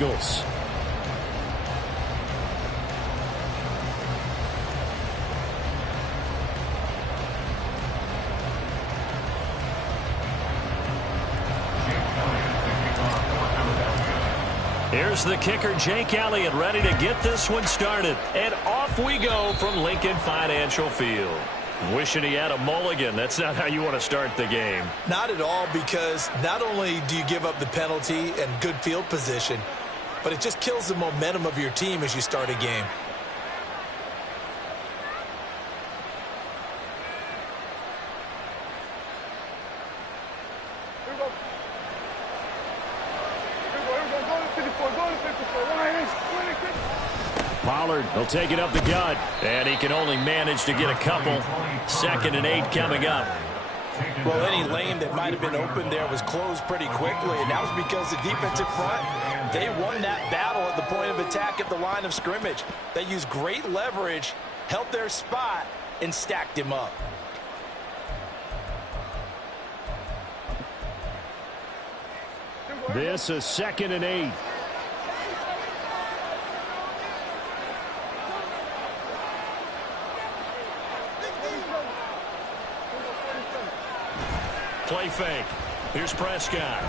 Eagles. Here's the kicker, Jake Elliott, ready to get this one started. And off we go from Lincoln Financial Field. Wishing he had a mulligan. That's not how you want to start the game. Not at all, because not only do you give up the penalty and good field position, but it just kills the momentum of your team as you start a game. Pollard will take it up the gut, and he can only manage to get a couple. 2nd and 8 coming up. Well, any lane that might have been open there was closed pretty quickly, and that was because the defensive front, they won that battle at the point of attack at the line of scrimmage. They used great leverage, held their spot, and stacked him up. This is 2nd and 8. Play fake. Here's Prescott.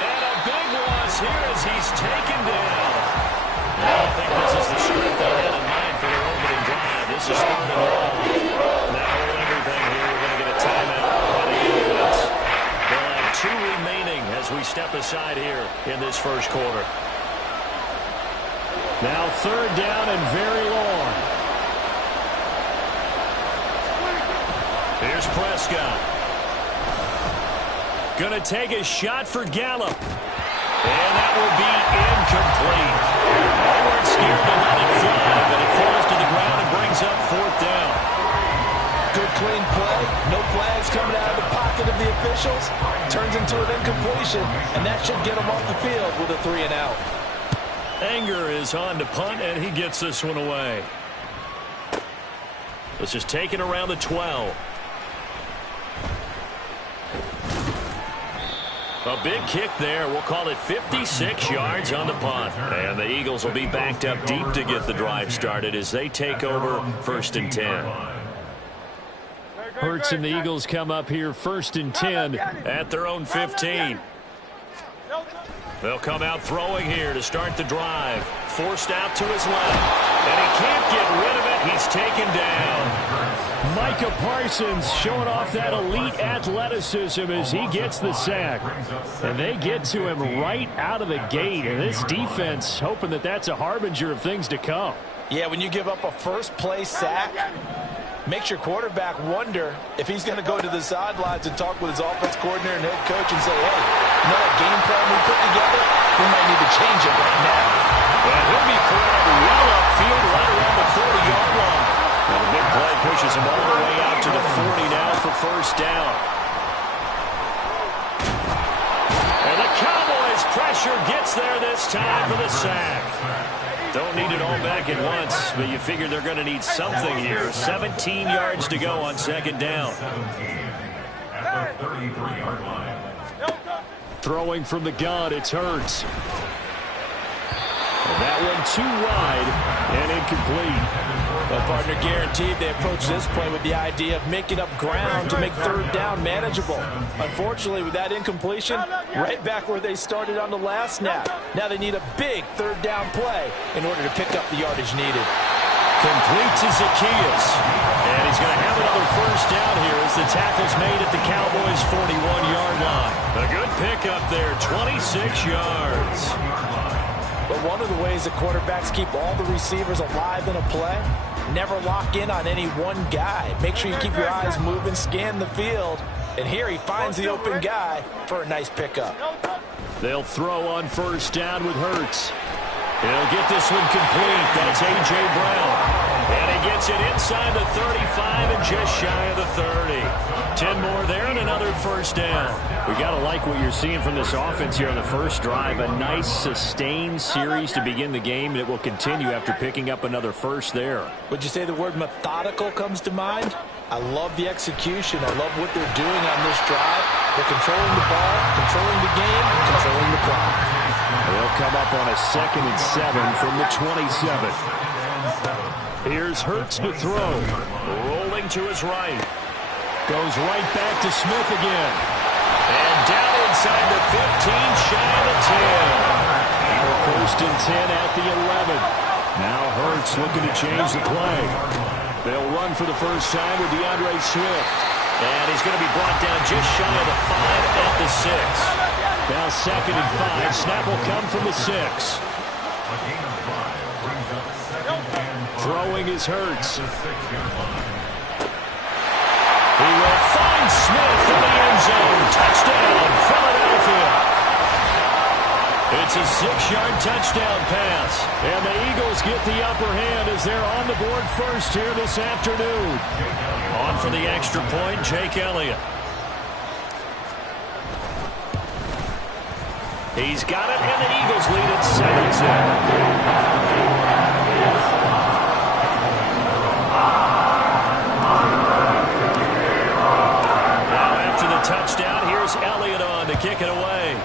And a big loss here as he's taken down. I don't think this is the script they had in mind for their opening drive. This is 3rd and long. Now everything here. We're going to get a timeout by the defense. They'll have 2 remaining as we step aside here in this first quarter. Now 3rd down and very long. Here's Prescott. Going to take a shot for Gallup. And that will be incomplete. They weren't scared to let it fly, but it falls to the ground and brings up 4th down. Good clean play. No flags coming out of the pocket of the officials. Turns into an incompletion, and that should get them off the field with a 3 and out. Anger is on to punt, and he gets this one away. Let's just take it around the 12. A big kick there. We'll call it 56 yards on the punt. And the Eagles will be backed up deep to get the drive started as they take over 1st and 10. Hurts and the Eagles come up here 1st and 10 at their own 15. They'll come out throwing here to start the drive. Forced out to his left. And he can't get rid of it. He's taken down. Micah Parsons showing off that elite athleticism as he gets the sack. And they get to him right out of the gate. And this defense hoping that that's a harbinger of things to come. Yeah, when you give up a first-play sack, makes your quarterback wonder if he's going to go to the sidelines and talk with his offense coordinator and head coach and say, hey, you know that game plan we put together? We might need to change it right now. And he'll be corralled well upfield right around the 40-yard line. And the big play pushes him all the way out to the 40 now for 1st down. And the Cowboys' pressure gets there this time for the sack. Don't need it all back at once, but you figure they're going to need something here. 17 yards to go on 2nd down. Throwing from the gun, it's Hurts. And that one too wide and incomplete. Well, partner, guaranteed they approach this play with the idea of making up ground to make 3rd down manageable. Unfortunately, with that incompletion, right back where they started on the last snap. Now they need a big 3rd down play in order to pick up the yardage needed. Complete to Zacchaeus. And he's going to have another 1st down here as the tackle's made at the Cowboys' 41-yard line. A good pickup there, 26 yards. But one of the ways that quarterbacks keep all the receivers alive in a play, never lock in on any one guy. Make sure you keep your eyes moving, scan the field. And here he finds the open guy for a nice pickup. They'll throw on 1st down with Hurts. He'll get this one complete. That's A.J. Brown. And he gets it inside the 35 and just shy of the 30. 10 more there and another 1st down. We got to like what you're seeing from this offense here on the first drive. A nice sustained series to begin the game, and it will continue after picking up another 1st there. Would you say the word methodical comes to mind? I love the execution. I love what they're doing on this drive. They're controlling the ball, controlling the game, controlling the a 2nd and 7 from the 27. Here's Hurts to throw. Rolling to his right. Goes right back to Smith again. And down inside the 15, shy of the 10. 1st and 10 at the 11. Now Hurts looking to change the play. They'll run for the first time with DeAndre Swift. And he's going to be brought down just shy of the 5 at the 6. Now 2nd and 5. Snap will come from the 6. Throwing is Hurts. He will find Smith in the end zone. Touchdown, Philadelphia. It's a 6-yard touchdown pass. And the Eagles get the upper hand as they're on the board first here this afternoon. On for the extra point, Jake Elliott. He's got it, and the Eagles lead at 7-10. Touchdown. Here's Elliott on to kick it away.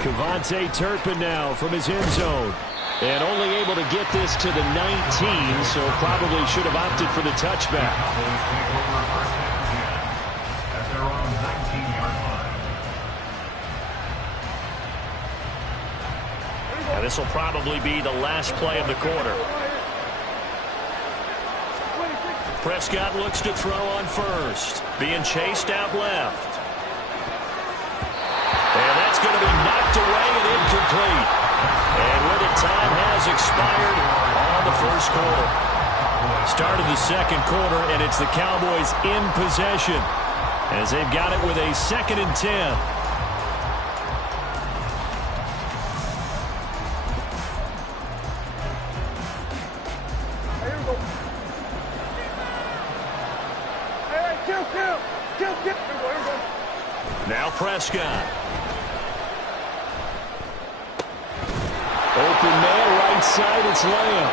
Kevontae Turpin now from his end zone. And only able to get this to the 19, so probably should have opted for the touchback. Now this will probably be the last play of the quarter. Prescott looks to throw on first. Being chased out left. And that's going to be knocked away and incomplete. And with it, time has expired on the first quarter. Start of the second quarter, and it's the Cowboys in possession as they've got it with a 2nd and 10. Now Prescott. Open man right side, it's Lamb.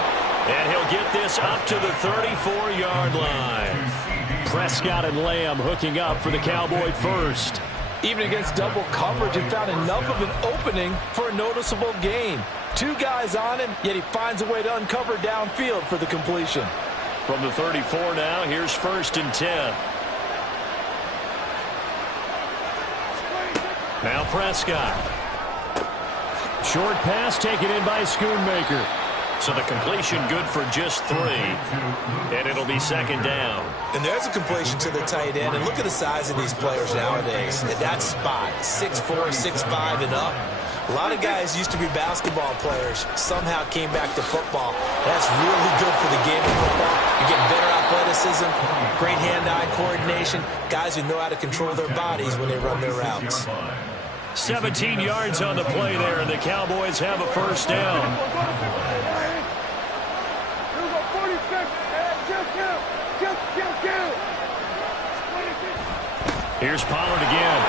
And he'll get this up to the 34-yard line. Prescott and Lamb hooking up for the Cowboy first. Even against double coverage, he found enough of an opening for a noticeable gain. 2 guys on him, yet he finds a way to uncover downfield for the completion. From the 34 now, here's 1st and 10. Now Prescott. Short pass taken in by Schoonmaker. So the completion good for just 3. And it'll be 2nd down. And there's a completion to the tight end. And look at the size of these players nowadays. At that spot, 6'4", 6'5", and up. A lot of guys used to be basketball players. Somehow came back to football. That's really good for the game of football. You get better athleticism, great hand-eye coordination. Guys who know how to control their bodies when they run their routes. 17 yards on the play there, and the Cowboys have a first down. Here's Pollard again.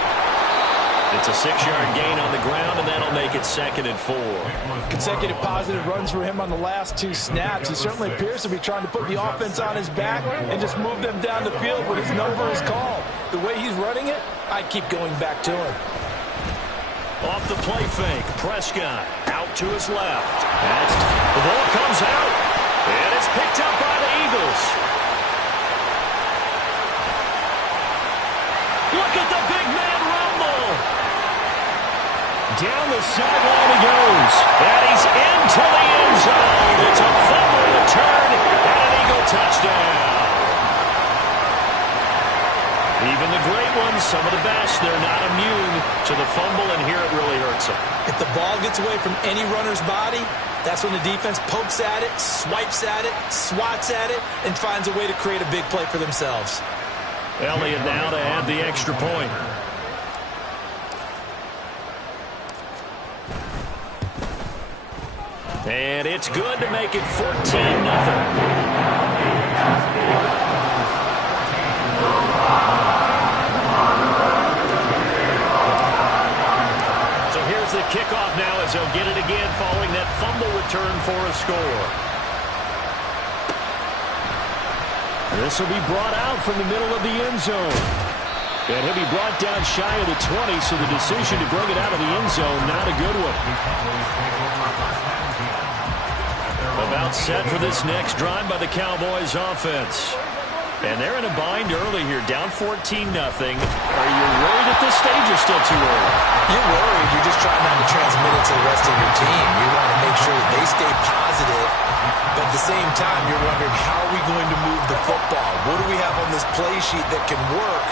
It's a 6-yard gain on the ground, and that'll make it 2nd and 4. Consecutive positive runs for him on the last 2 snaps. He certainly appears to be trying to put the offense on his back and just move them down the field when his number is called. The way he's running it, I'd keep going back to him. Off the play fake, Prescott out to his left. The ball comes out, and it's picked up by the Eagles. Look at the big man rumble. Down the sideline he goes, and he's into the end zone. It's a fumble return and an Eagle touchdown. Even the great ones, some of the best, they're not immune to the fumble, and here it really hurts them. If the ball gets away from any runner's body, that's when the defense pokes at it, swipes at it, swats at it, and finds a way to create a big play for themselves. Elliott now to add the extra point. And it's good to make it 14-0. The kickoff now as they'll get it again following that fumble return for a score. This will be brought out from the middle of the end zone. And he'll be brought down shy of the 20, so the decision to bring it out of the end zone, not a good one. About set for this next drive by the Cowboys offense. And they're in a bind early here, down 14-0. Are you worried at this stage or still too early? You're worried. You're just trying not to transmit it to the rest of your team. You want to make sure that they stay positive, but at the same time, you're wondering, how are we going to move the football? What do we have on this play sheet that can work?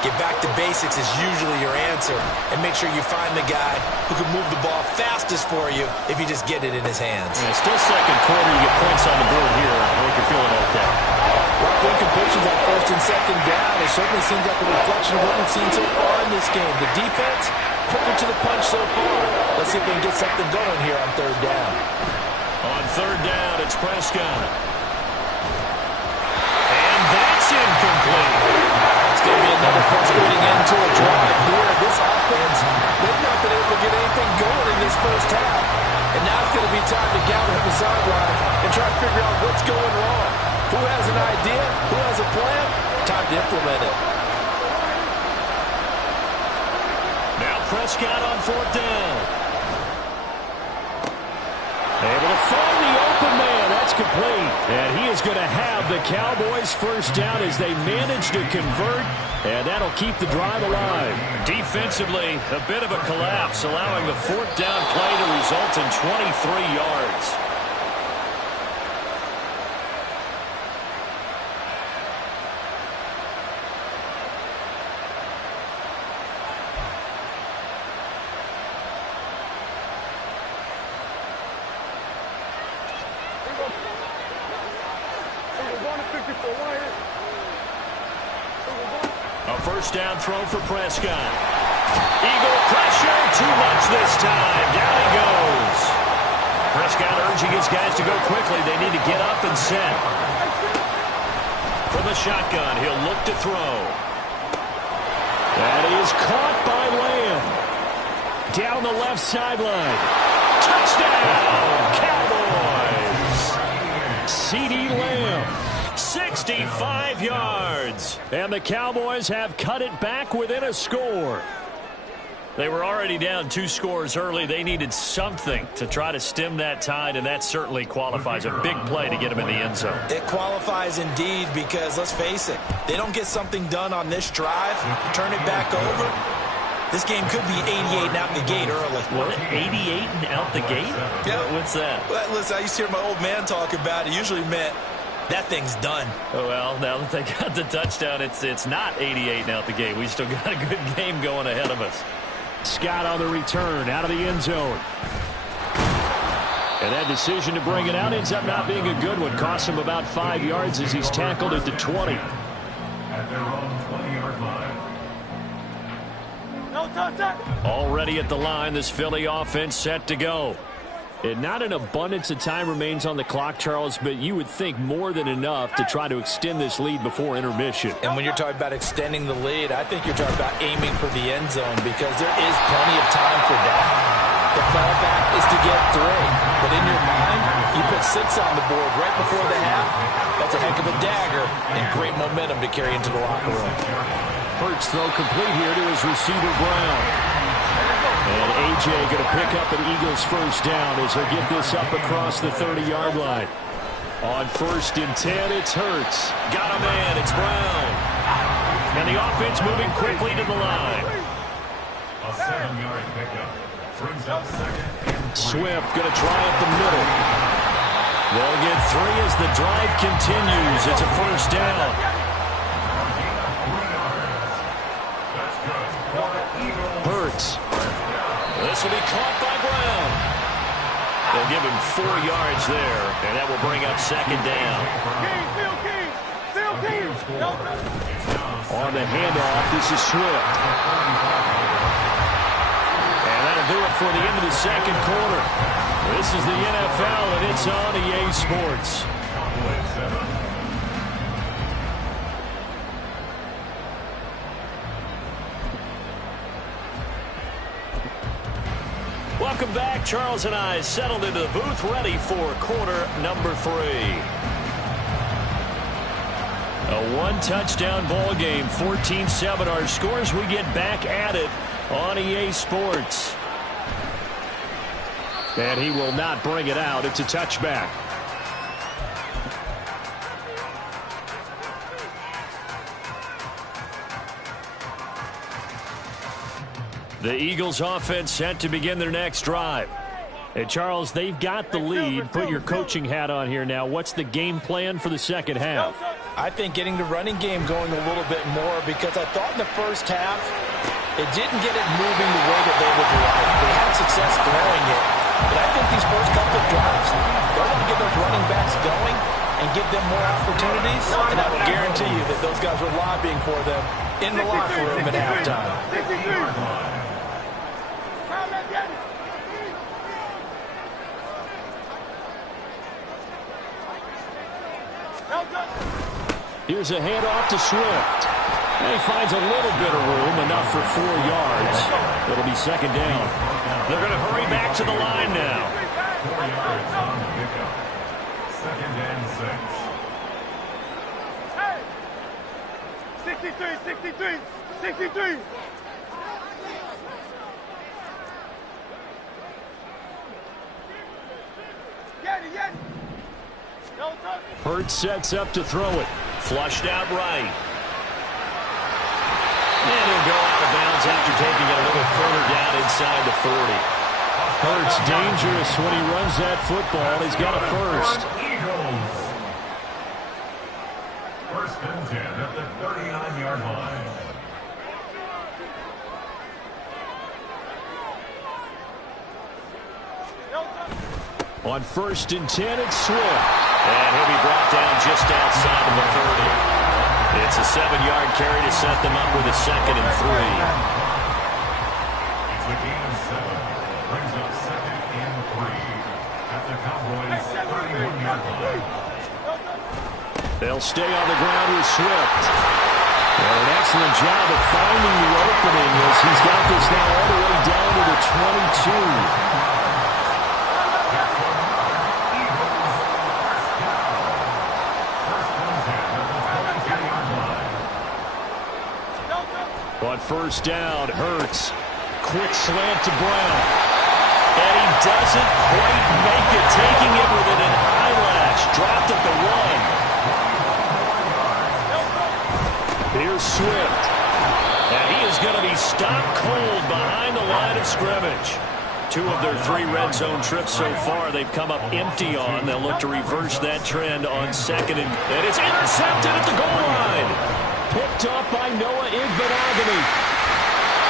Get back to basics is usually your answer, and make sure you find the guy who can move the ball fastest for you if you just get it in his hands. Yeah, still second quarter. You get points on the board here. I think you're feeling okay. Rough incompletions on first and second down. It certainly seems like a reflection of what we've seen so far in this game. The defense, quicker to the punch so far. Let's see if we can get something going here on third down. On third down, it's Prescott. And that's incomplete. It's going to be another frustrating end to a drive here. This offense, they've not been able to get anything going in this first half. And now it's going to be time to gather up the sideline and try to figure out what's going wrong. Who has an idea? Who has a plan? Time to implement it. Now Prescott on fourth down. Able to find the open man. That's complete. And he is going to have the Cowboys first down as they manage to convert. And that'll keep the drive alive. Defensively, a bit of a collapse, allowing the fourth down play to result in 23 yards. A first down throw for Prescott. Eagle pressure, too much this time. Down he goes. Prescott urging his guys to go quickly. They need to get up and set. From the shotgun, he'll look to throw. That is caught by Lamb. Down the left sideline. Touchdown, Cowboys. CeeDee Lamb. 65 yards. And the Cowboys have cut it back within a score. They were already down 2 scores early. They needed something to try to stem that tide, and that certainly qualifies. A big play to get them in the end zone. It qualifies indeed because, let's face it, they don't get something done on this drive, turn it back over, this game could be 88 and out the gate early. What, 88 and out the gate? Yeah. What's that? Well, listen, I used to hear my old man talk about it. It usually meant that thing's done. Oh, well, now that they got the touchdown, it's not 88 and out the gate. We still got a good game going ahead of us. Scott on the return, out of the end zone. And that decision to bring it out ends up not being a good one. Costs him about 5 yards as he's tackled at the 20. At their own 20-yard line. No touch. Already at the line, this Philly offense set to go. And not an abundance of time remains on the clock, Charles, but you would think more than enough to try to extend this lead before intermission. And when you're talking about extending the lead, I think you're talking about aiming for the end zone because there is plenty of time for that. The fallback is to get 3. But in your mind, you put 6 on the board right before the half. That's a heck of a dagger and great momentum to carry into the locker room. Hurts throw complete here to his receiver, Brown. And A.J. going to pick up an Eagles first down as he'll get this up across the 30-yard line. On first and 10, it's Hurts. Got a man, it's Brown. And the offense moving quickly to the line. A 7-yard pickup. Brings up second and 3. Swift going to try up the middle. They'll get 3 as the drive continues. It's a first down. Hurts. This will be caught by Brown. They'll give him 4 yards there, and that will bring up second down. On the handoff, this is Swift. And that'll do it for the end of the second quarter. This is the NFL, and it's on EA Sports. Welcome back. Charles and I settled into the booth, ready for quarter number 3. A A one-touchdown ball game, 14-7. Our scores, we get back at it on EA Sports. And he will not bring it out. It's a touchback. The Eagles offense set to begin their next drive. Hey, Charles, they've got the lead. Put your coaching hat on here now. What's the game plan for the second half? I think getting the running game going a little bit more, because I thought in the first half it didn't get it moving the way that they would like. They had success throwing it, but I think these first couple of drives, they're going to get those running backs going and give them more opportunities, and I will guarantee you that those guys were lobbying for them in the locker room at halftime. Here's a handoff to Swift. And he finds a little bit of room, enough for 4 yards. It'll be second down. They're going to hurry back to the line now. 4 yards on the pickup. Second and 6. 63. Hurts sets up to throw it. Flushed out right. And he'll go out of bounds after taking it a little further down inside the 40. Hurts dangerous when he runs that football. He's got a first. Eagles. First and 10 at the 39-yard line. On first and 10, it's Swift. And he'll be brought down just outside of the 30. It's a 7-yard carry to set them up with a second and 3. It's a gain of 7. Brings up second and 3 at the Cowboys' 31-yard line. They'll stay on the ground with Swift. And an excellent job of finding the opening as he's got this now all the way down to the 22. On first down, Hurts. Quick slant to Brown. And he doesn't quite make it, taking it within an eyelash. Dropped at the 1. Here's Swift. And he is going to be stopped cold behind the line of scrimmage. 2 of their 3 red zone trips so far, they've come up empty on. They'll look to reverse that trend on second. And it's intercepted at the goal line. Picked up by Noah Igbenogany.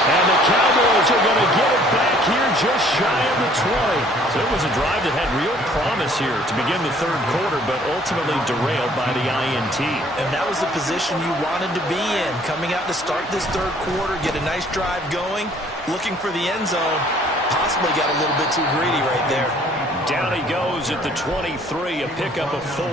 And the Cowboys are going to get it back here just shy of the 20. So it was a drive that had real promise here to begin the third quarter, but ultimately derailed by the INT. And that was the position you wanted to be in. Coming out to start this third quarter, get a nice drive going, looking for the end zone. Possibly got a little bit too greedy right there. Down he goes at the 23, a pickup of 4.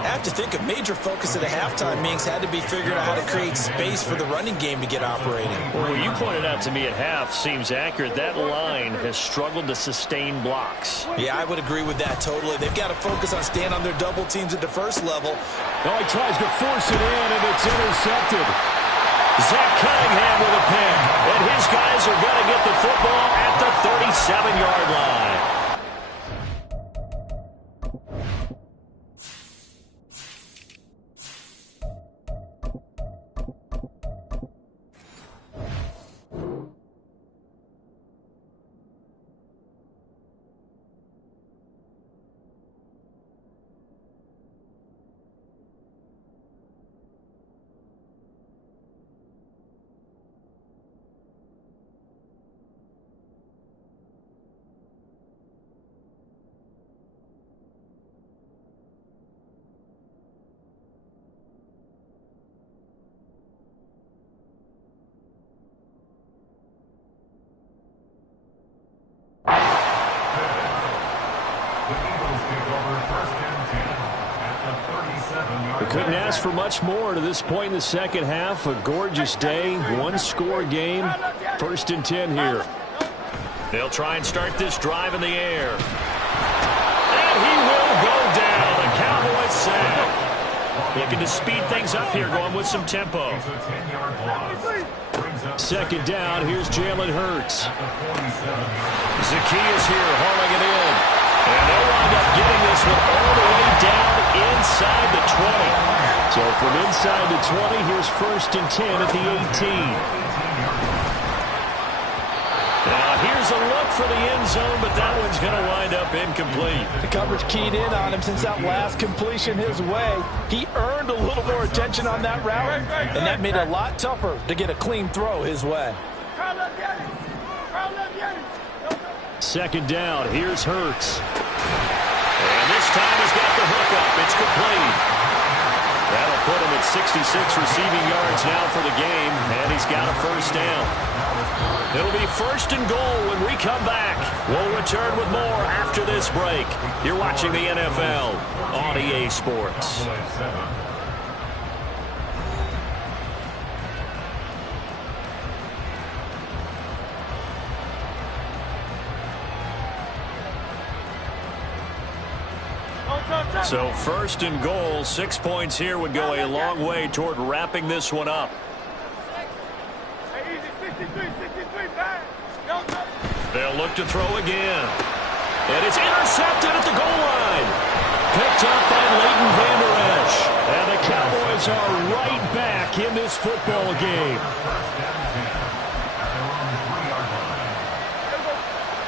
I have to think a major focus at the halftime meetings had to be figuring out how to create space for the running game to get operating. Well, you pointed out to me at half seems accurate. That line has struggled to sustain blocks. Yeah, I would agree with that totally. They've got to focus on staying on their double teams at the first level. Oh, he tries to force it in, and it's intercepted. Zach Cunningham with a pick. And his guys are going to get the football at the 37-yard line. Couldn't ask for much more to this point in the second half. A gorgeous day, one-score game. First and 10 here. They'll try and start this drive in the air. And he will go down. The Cowboys sack. Looking to speed things up here, going with some tempo. It's a 10-yard loss. Brings up Second down, here's Jalen Hurts. at the 47-yard Zacchaeus here hauling it in. And they'll wind up getting this one all the way down inside the 20. So from inside the 20, here's 1st and 10 at the 18. Now here's a look for the end zone, but that one's going to wind up incomplete. The coverage keyed in on him since that last completion his way. He earned a little more attention on that route, and that made it a lot tougher to get a clean throw his way. Second down, here's Hurts. And this time he's got the hook up. It's complete. That'll put him at 66 receiving yards now for the game, and he's got a 1st down. It'll be 1st and goal when we come back. We'll return with more after this break. You're watching the NFL on EA Sports. So 1st and goal, 6 points here would go a long way toward wrapping this one up. They'll look to throw again. And it's intercepted at the goal line. Picked up by Leighton Vander Esch. And the Cowboys are right back in this football game.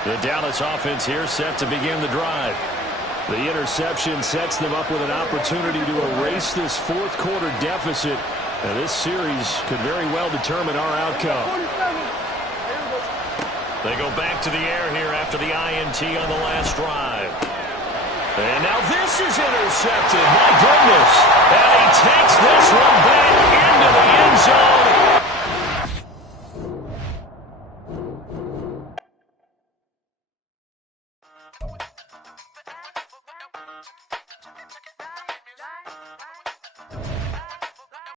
The Dallas offense here set to begin the drive. The interception sets them up with an opportunity to erase this 4th quarter deficit. And this series could very well determine our outcome. They go back to the air here after the INT on the last drive. And now this is intercepted. My goodness. And he takes this one back into the end zone.